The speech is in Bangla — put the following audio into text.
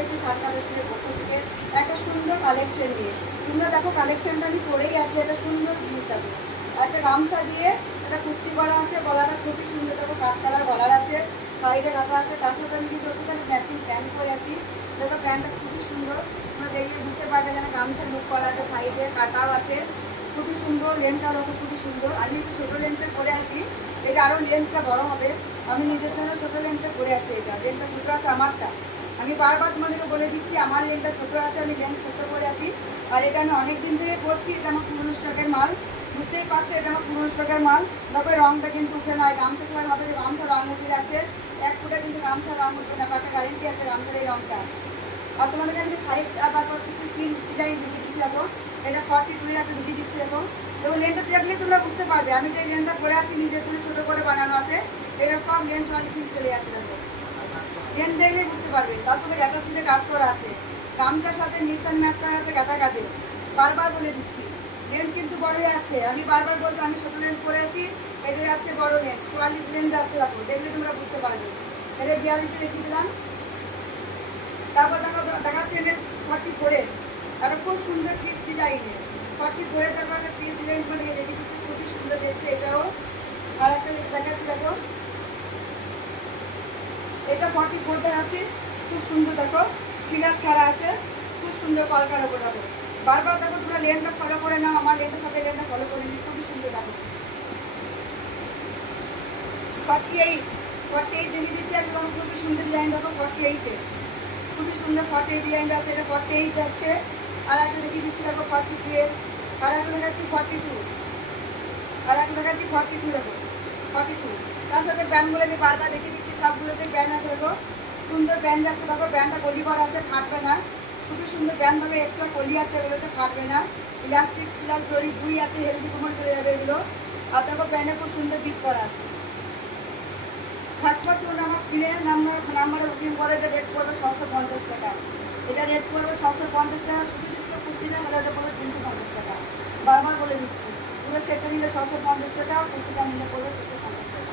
এসেছি সারকা ফ্যাশনের পক্ষ থেকে একটা সুন্দর কালেকশন নিয়ে। তোমরা দেখো কালেকশনটা আমি পরেই আছি, একটা সুন্দর জিনিস দেখো, একটা গামছা দিয়ে একটা কুর্তি করা আছে, গলাটা খুবই সুন্দর, দেখো শার্ট কালার গলার আছে, সাইডে কাটা আছে, তার সাথে আমি কিন্তু ওর সাথে ম্যাচিং প্যান্ট পরে আছি। দেখো প্যান্টটা খুবই সুন্দর, তোমরা দেখলে বুঝতে পারবে যেন গামছার লুক করা আছে, সাইডে কাটাও আছে, খুবই সুন্দর। লেন্থটা দেখো খুবই সুন্দর। আমি একটু ছোটো লেন্থে পরে আছি, এটা আরও লেন্থটা বড় হবে। আমি নিজের জন্য ছোটো লেন্থে পরে আছি, এটা লেন্থটা ছোটো আছে আমারটা। আমি বারবার তোমাদেরকে বলে দিচ্ছি আমার লেন্থটা ছোটো আছে, আমি লেন্থ ছোটো করে আছি। আর এটা আমি অনেক দিন থেকে করছি, এটা আমার পুরনো স্টকের মাল, বুঝতেই পারছো এটা আমার পুরনো স্টকের মাল। তবে রঙটা কিন্তু উঠে নয়, গামছা সবাই ভাবে যে গামছা রঙ উঠে যাচ্ছে, এক ফুটে কিন্তু গামছা রঙ উঠবে না, একটা গ্যারেন্টি আছে গামছার এই রঙটা। আর তোমাদেরকে আমি সাইজ আবার কিছু প্রিন্ট ডিজাইন ঢুকিয়ে দিচ্ছি দেখো, এটা 42 একটা ঢুকিয়ে দিচ্ছি দেখো। এবং লেন্থটা দেখলে তোমরা বুঝতে পারবে আমি যে লেন্থটা পরে আছি নিজের জন্য ছোটো করে বানানো আছে, এটা সব লেন্থ 44 ইঞ্চি চলে যাচ্ছে দেখো, লেন্থ দেখলেই বুঝতে পারবে। তার সাথে গাঁথা স্টিচে কাজ করা আছে, গামছার সাথে নিশান ম্যাচ করা আছে গাঁথা কাজে। বারবার বলে দিচ্ছি লেন্থ কিন্তু বড় আছে, আমি বারবার বলছি আমি ছোটো লেন্থ পরে আছি, এটা যাচ্ছে বড় লেন্থ 44 লেন্থ যাচ্ছে দেখো, দেখলে তোমরা বুঝতে পারবে। এটা 42 রেখে দিলাম। তারপর দেখো দেখাচ্ছে এটা 44 একটা খুব সুন্দর পিস ডিজাইনের 44 তারপর একটা পিস ডিজাইন করে রেখে দিচ্ছি, খুবই সুন্দর দেখতে এটাও। আর একটা দেখাচ্ছি দেখো, এটা 44 দেখাচ্ছি, খুব সুন্দর দেখো, ফিলার ছাড়া আছে, খুব সুন্দর কলকার ওপর দেখো। বারবার দেখো তোমরা লেনটা ফলো করে নাও, আমার লেনটার সাথে লেনটা ফলো করে নিই, খুবই সুন্দর দেখো। 48 দেখে দিচ্ছি একদম, খুবই সুন্দর ডিজাইন দেখো 48-এ, খুবই সুন্দর 48 ডিজাইন আছে, এটা 48 যাচ্ছে। আর একটা দেখিয়ে দিচ্ছি দেখো 43, আর একটা দেখাচ্ছি 42, আর একটা দেখাচ্ছি 42 দেখো 42। তার সাথে ব্যান্ডগুলো আমি বারবার দেখিয়ে দিচ্ছি, সবগুলোতে ব্যান্ড আছে দেখো, সুন্দর ব্যান্ড যাচ্ছে দেখো, ব্যান্ডটা কলি করা আছে, ফাটবে না, খুবই সুন্দর ব্যান্ড হবে, এক্সট্রা কলি আছে, এগুলোতে ফাটবে না, ইলাস্টিক প্লাস দড়ি দুই আছে, হেলদি কোমর চলে যাবে এগুলো। আর দেখো ব্যান্ডে খুব সুন্দর বিট করা আছে। 32 আমার স্ক্রিনের নাম্বারে বুকিং করে, এটা রেট পড়বে 650 টাকা, এটা রেট পড়বে 650 টাকা, শুধু যদি কুর্তি নেয় তাহলে এটা পড়বে 350 টাকা। বারবার বলে দিচ্ছি পুরো সেটটা নিলে 650 টাকা, কুর্তিটা নিলে পড়বে 350 টাকা।